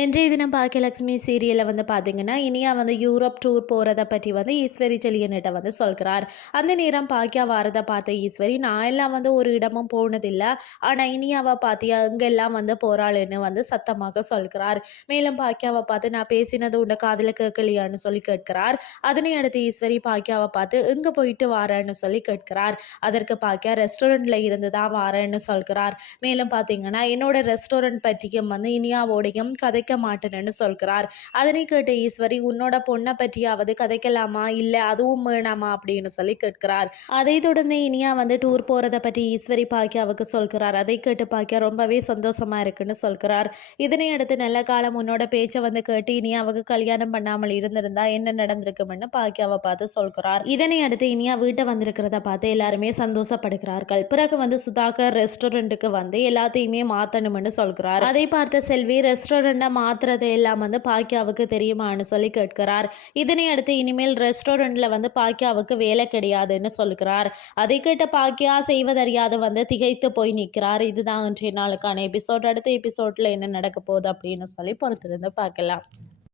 இன்றைய தினம் பாக்கியலட்சுமி சீரியலில் வந்து பார்த்தீங்கன்னா இனியா வந்து யூரோப் டூர் போகிறத பற்றி வந்து ஈஸ்வரி செல்லியன்கிட்ட வந்து சொல்கிறார். அந்த நேரம் பாக்கியா வாரதை பார்த்த ஈஸ்வரி நான் எல்லாம் வந்து ஒரு இடமும் போனதில்லை. ஆனால் இனியாவை பார்த்தியா அங்கெல்லாம் வந்து போகிறாளுன்னு வந்து சத்தமாக சொல்கிறார். மேலும் பாக்கியாவை பார்த்து நான் பேசினது உண்ட காதில் கேட்கலையான்னு சொல்லி கேட்கிறார். அதனை அடுத்து ஈஸ்வரி பாக்கியாவை பார்த்து எங்கே போயிட்டு வாரேன்னு சொல்லி கேட்கிறார். அதற்கு பாக்கியா ரெஸ்டாரண்ட்டில் இருந்து தான் வாரேன்னு சொல்கிறார். மேலும் பார்த்தீங்கன்னா என்னோட ரெஸ்டாரண்ட் பற்றியும் வந்து இனியாவோடையும் கதைக்க மாட்டேன்னு சொல்கிறார். அதனை கேட்ட ஈஸ்வரி உன்னோட பொண்ணை பற்றியாவது கதைக்கலாமா? இல்லை அதுவும் வேணாமா? அப்படின்னு சொல்லி கேட்கிறார். அதை தொடர்ந்து இனியா வந்து டூர் போகிறத பற்றி ஈஸ்வரி பாக்கியாவுக்கு சொல்கிறார். அதை கேட்டு பாக்கியா ரொம்பவே சந்தோஷமா இருக்குன்னு சொல்கிறார். இதனை அடுத்து நல்ல காலம் உன்னோட பேச்சை வந்து கேட்டு இனியாவுக்கு கல்யாணம் பண்ணாமல் இருந்திருந்தா என்ன நடந்திருக்கும்னு பாக்கியாவை பார்த்து சொல்கிறார். இதனை அடுத்து இனியா வீட்டை வந்திருக்கிறத பார்த்து எல்லாருமே சந்தோஷப்படுகிறார்கள். பிறகு வந்து சுதாகர் ரெஸ்டாரண்ட்டுக்கு வந்து எல்லாத்தையுமே மாத்தணும்னு சொல்கிறார். அதை பார்த்த செல்வி ரெஸ்டாரண்ட்டை மாத்துறது எல்லாம் வந்து பாக்கியாவுக்கு தெரியுமான்னு சொல்லி கேட்கிறார். இதனை அடுத்து இனிமேல் ரெஸ்டாரண்ட்டில் வந்து பாக்கியாவுக்கு வேலை கிடையாதுன்னு சொல்கிறார். அதை கேட்ட பாக்கியா செய்வதறியாது வந்து திகைத்து போய் நிற்கிறார். இதுதான் இன்றைய நாளுக்கான எபிசோட் அடுத்த எபிசோட்ல என்ன நடக்க போகுது அப்படின்னு சொல்லி பொறுத்திருந்து பார்க்கலாம்.